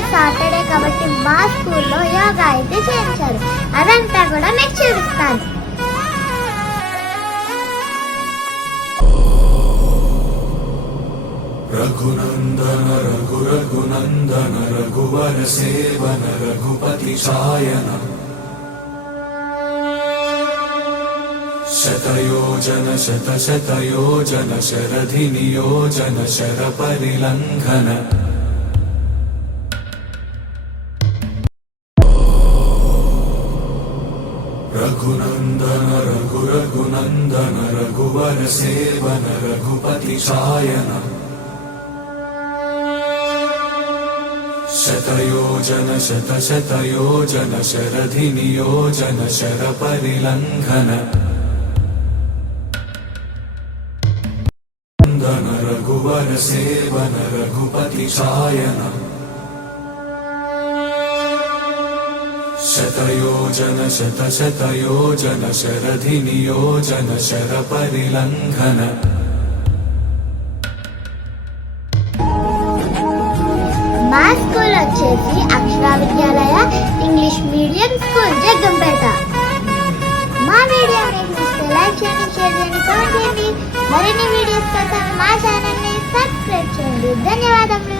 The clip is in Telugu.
ఈరోజు సాటర్డే కాబట్టి మా స్కూల్లో యోగా అయితే చేయించారు. అదంతా కూడా మీకు చూపిస్తాను. రఘునందన రఘునందన రఘువర సేవన రఘుపతి ఛాయన శతయోజన శతశతయోజన శరధి నియోజన శర పరిలంఘన రఘునందన రఘునందన రఘువర సేవన రఘుపతి ఛాయన శతయోజన శతశతయోజన శరధి నియోజన శర పరిలంఘన రఘువర సేవన రఘుపతి ఛాయన శతయోజన శతశతయోజన శరధి నియోజన శర పరిలంఘన. మా స్కూల్ వచ్చేసి అక్షర విద్యాలయ ఇంగ్లీష్ మీడియం స్కూల్ జగ్గంపేట. మా వీడియో మీకు నచ్చితే లైక్ చేయండి, షేర్ చేయండి, కామెంట్ చేయండి. మరిన్ని వీడియోస్ కోసం మా ఛానల్ని సబ్స్క్రైబ్ చేయండి. ధన్యవాదములు.